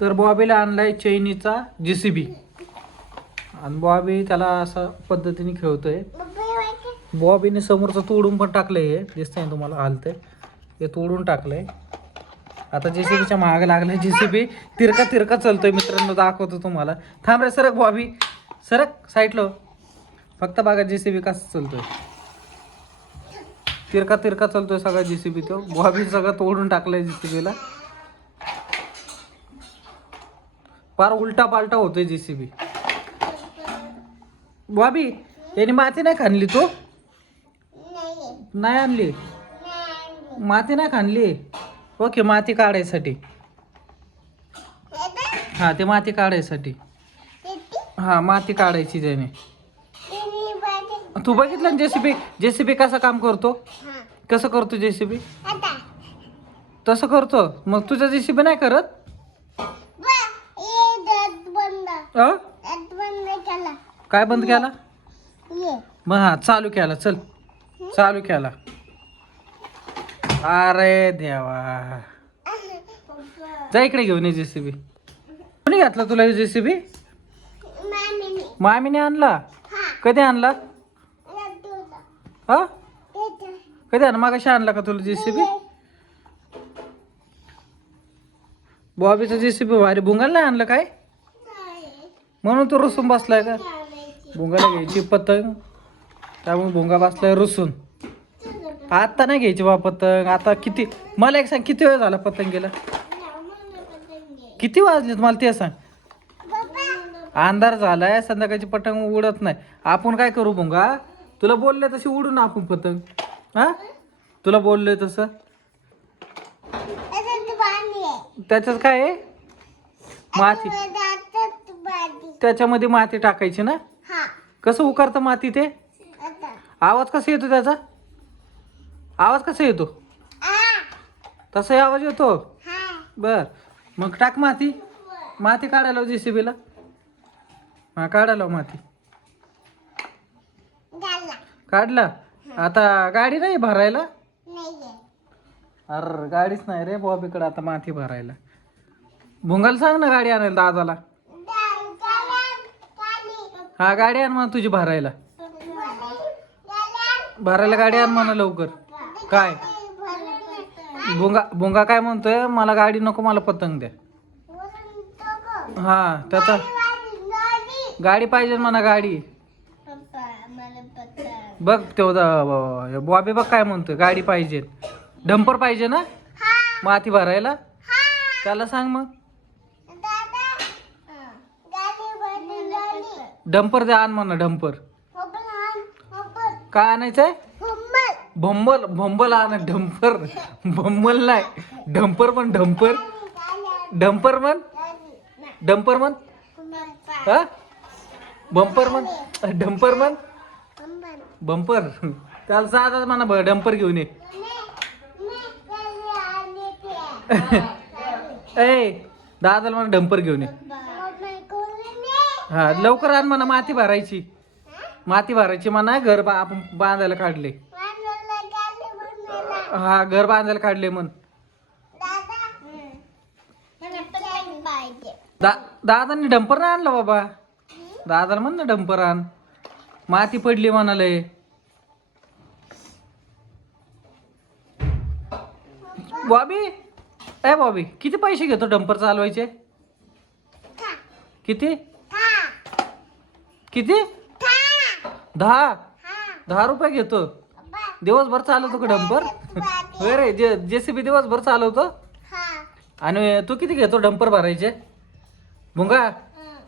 तर बॉबीला आणलाय चैनीचा JCB आणि बॉबी त्याला असा पद्धतीने खेळतोय. बॉबीने समोरचं तोडून पण टाकलंय, हे दिसतंय तुम्हाला हालतंय, हे तोडून टाकलंय. आता JCBच्या मागे लागलाय. JCB तिरका तिरका चालतोय मित्रांनो, दाखवतो तुम्हाला. थांब रे, सरक बॉबी, सरक साईडला. फक्त बघा JCB कसं चालतोय, तिरका तिरका चालतोय सगळा JCB. तो बॉबी सगळं तोडून टाकलाय JCBला. फार उलटा पालटा होतोय JCB. बॉबी याने माती नाही खाणली, तू नाही आणली माती, नाही खाणली. ओके, माती काढायसाठी. हा, ते माती काढायसाठी. हा, माती काढायची त्याने. तू बघितलं ना JCB कसं काम करतो, कसं करतो JCB, तसं करतो. मग तुझा JCB नाही करत. काय बंद केला मग? हा, चालू केला. चल, चालू केला. अरे देवा, जा इकडे घेऊन ये JCB. कोणी घातला तुला JCB? मामीने आणला. कधी आणला? हा, कधी आणला? मागाशी आणला का तुला JCB? बॉबीचा JCB भारी. भुंगाला नाही आणलं काय म्हणून तो रुसून बसलाय का? भुंगाला घ्यायची पतंग, त्यामुळे भुंगा बसलाय रुसून. आता नाही घ्यायची बा पतंग. आता किती, मला एक सांग, किती वेळ झाला पतंग गेला? किती वाजलेत मला ते सांग. अंधार झालाय, संध्याकाळची पतंग उडत नाही. आपण काय करू भुंगा, तुला बोलले तशी उडू ना आपण पतंग. हा, तुला बोललोय तसं. त्याच्यात काय आहे? माती, त्याच्यामध्ये माती टाकायची ना. कसं उकारतं माती ते? आवाज कसा येतो त्याचा? आवाज कसा येतो? तसा आवाज येतो. बर, मग टाक माती. माती काढायला JCBला. हा, काढायला माती. काढला. आता गाडी नाही भरायला? अरे गाडीच नाही रे बॉबीकडे आता माती भरायला. भुंगाला सांग ना गाडी आणायला दादाला. हा, गाडी आण म्हणा तुझी भरायला. भरायला गाडी आण म्हणा लवकर. काय भुंगा काय म्हणतोय? मला गाडी नको, मला पतंग द्या. हा, त्याचा गाडी पाहिजे म्हणा, गाडी. बघ तो बॉबी बघ काय म्हणतोय, गाडी पाहिजे, डंपर पाहिजे ना माती भरायला. त्याला सांग मग डंपर द्या, आण म्हणा डंपर. काय आणायचंय? भंबल. भंबल आण. डंपर भंबल नाही, डंपर पण. डंपर, डंपर म्हण, डंपर म्हण. हा, बंपर म्हण, डंपर म्हण, बंपर. त्याला साधा म्हणा डंपर घेऊन ये. ए, दादाला म्हणा डंपर घेऊन ये. हा, लवकर आण म्हणा, माती भरायची. माती भरायची म्हणा. घर आपण बांधायला काढले. हा, घर बांधायला काढले म्हण. दादांनी डंपर नाही आणला बाबा. दादाला म्हण ना डंपर आण. माती पडली म्हणाले. बॉबी, ए बॉबी, किती पैसे घेतो डंपर चालवायचे? किती किती? 10 रुपये घेतो. दिवसभर चालवतो का डंपर? होय रे, JCB दिवसभर चालवतो. आणि तू किती घेतो डंपर भरायचे? भुंगा,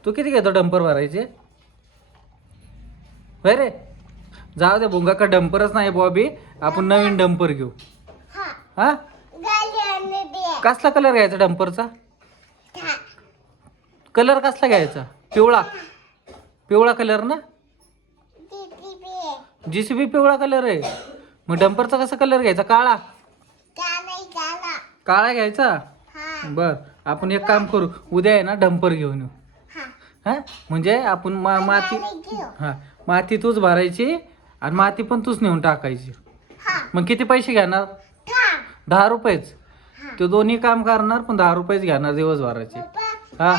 तू किती घेतो डंपर भरायचे? होय रे, जाऊ दे. भुंगा का डंपरच नाही बॉबी, आपण नवीन डंपर घेऊ. हा, कसला कलर घ्यायचा डंपरचा? कलर कसला घ्यायचा? पिवळा. पिवळा कलर ना. JCB पिवळा कलर आहे. मग डंपरचा कसा कलर घ्यायचा? काळा. काळा घ्यायचा. बर, आपण एक काम करू, उद्या आहे ना डंपर घेऊन येऊ. हा, म्हणजे आपण माती, हा, माती तूच भरायची आणि माती पण तूच नेऊन टाकायची. मग किती पैसे घेणार? 10 रुपयेच. तो दोन्ही काम करणार पण 10 रुपयेच घेणार दिवसभराचे. हा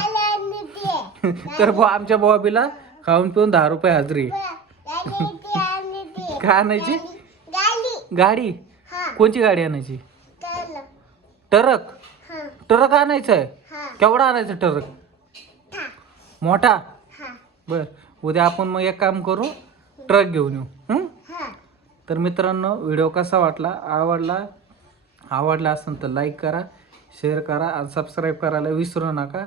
तर आमच्या बॉबीला खाऊन पिऊन 10 रुपये हजरी आहे. काय आणायची गाडी? कोणची गाडी आणायची? ट्रक? ट्रक आणायचं आहे? केवढा आणायचं ट्रक? मोठा? बर, उद्या आपण मग एक काम करू, ट्रक घेऊन येऊ. तर मित्रांनो, व्हिडिओ कसा वाटला? आवडला असेल तर लाईक करा, शेअर करा आणि सबस्क्राईब करायला विसरू नका.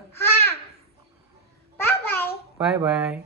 Bye bye.